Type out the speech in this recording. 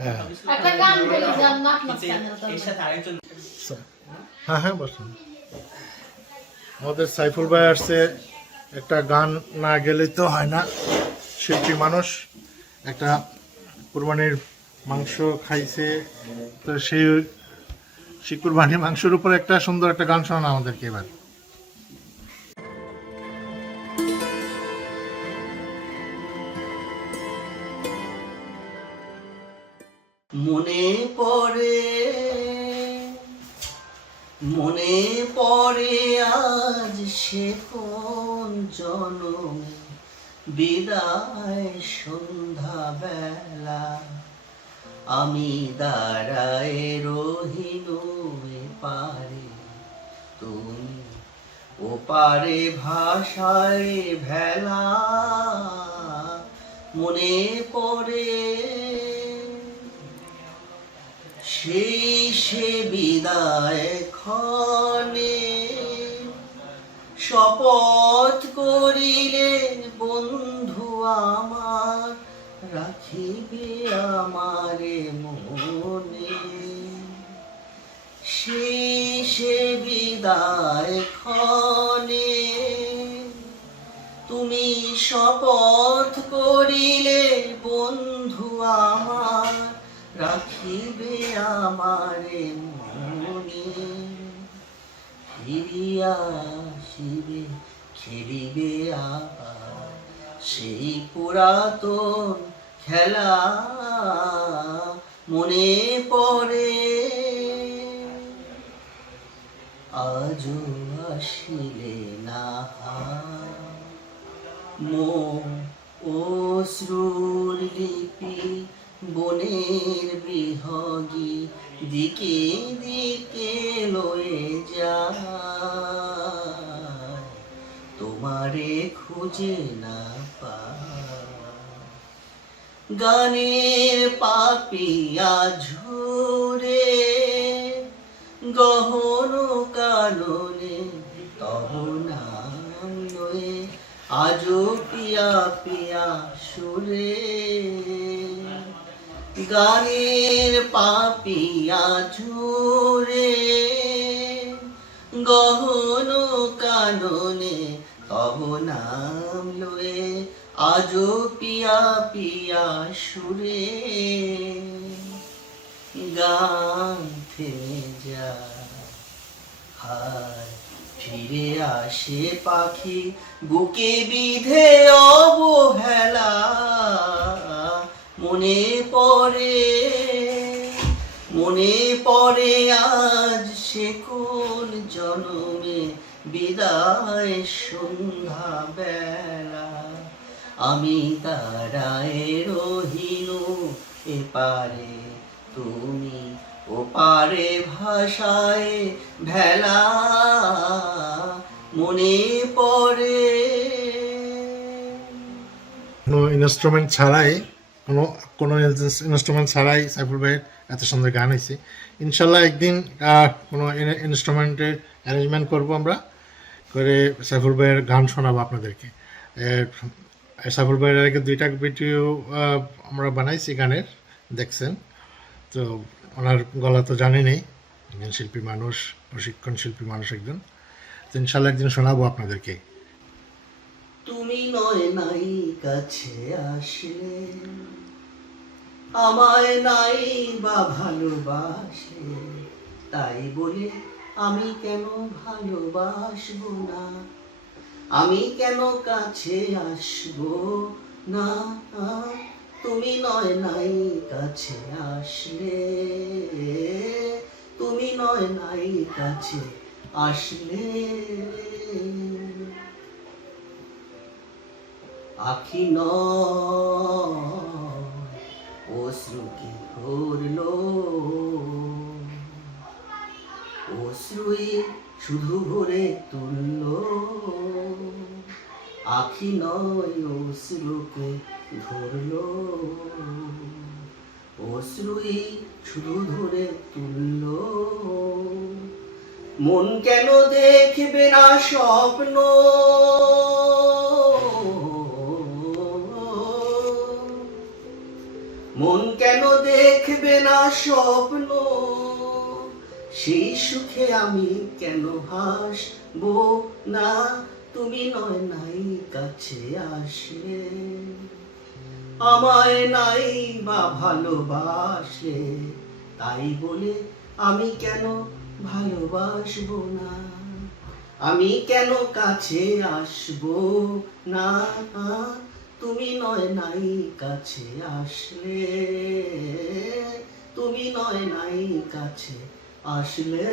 হ্যাঁ। হ্যাঁ হ্যাঁ বসুন। আমাদের সাইফুল ভাই আসছে। একটা গান না গেলেই তো হয় না। শিল্পী মানুষ একটা কুরবানির মাংস খাইছে। তো সেই সেই কুরবানির মাংসের উপর একটা সুন্দর একটা গান শোনান আমাদেরকে এবার। মনে পড়ে মনে পড়ে আজ সে কোন জনম, বিদায় সন্ধ্যা বেলা আমি দাঁড়ায় রহিল পারে, তুমি ও পারে ভাষায় ভেলা। মনে পড়ে সেই সে বিদায় ক্ষণে। শপথ করিলে বন্ধু আমার, রাখিবে আমারে মনে। সেই সে বিদায় ক্ষণে, তুমি শপথ আমারে মনে ফিরিয়া আসিবে, খেলিবে আবার। সেই পুরাতন খেলা মনে পড়ে। আজও আসিলে না মো অশ্রুর লিপি বনের বিহগী দিকে দিকে লয়ে যায়। তোমারে খুঁজে না পা গানের পাপিয়া ঝরে গহন কাননে তব লয়ে আজো পিয়া পিয়া সুরে গানের পাপিয়া ঝরে, গহন কাননে তব নাম লয়ে আজো পিয়া পিয়া সুরে। গান থেমে যা হায় ফিরে আসে পাখি, বুকে বিধে অবহেলা। মনে পড়ে মনে পড়ে আজ সে কোন জনমে বিদায় সন্ধ্যা বেলা আমি দাঁড়ায় রহিল এপারে, তুমি ও পারে ভাষায় ভেলা। মনে পড়ে ইনস্ট্রুমেন্ট ছাড়াই কোনো কোনো ইনস্ট্রুমেন্ট ছাড়াই সাইফুল ভাইয়ের এত সুন্দর গান হয়েছে। ইনশাল্লাহ একদিন কোনো ইনস্ট্রুমেন্টের অ্যারেঞ্জমেন্ট করব আমরা, করে সাইফুল ভাইয়ের গান শোনাবো আপনাদেরকে। সাইফুল ভাইয়ের আগে দুইটা ভিডিও আমরা বানাইছি গানের, দেখছেন। তো ওনার গলা তো জানি নেই শিল্পী মানুষ প্রশিক্ষণ শিল্পী মানুষ একজন। তো ইনশাল্লাহ একদিন শোনাবো আপনাদেরকে। তুমি নয় নাই কাছে আসলে, আমায় নাই বা ভালোবাসে, তাই বলে আমি কেন ভালোবাসবো না? আমি কেন কাছে আসব না? তুমি নয় নাই কাছে আসলে, তুমি নয় নাই কাছে আসলে। আখি অশ্রুকে ধরলো অশ্রুই শুধু ভরে তুললো। আখি নয় অশ্রুকে ধরল? অশ্রুই শুধু ধরে তুললো। মন কেন দেখবে না স্বপ্ন? মন কেন দেখবে না স্বপ্ন? সেই সুখে আমি কেন হাসবো না? তুমি নয় নাই কাছে আসলে। আমায় নাই বা ভালোবাসলে, তাই বলে আমি কেন ভালোবাসবো না? আমি কেন কাছে আসব না? তুমি নয় নাই কাছে আসলে তুমি নয় নাই কাছে আসলে।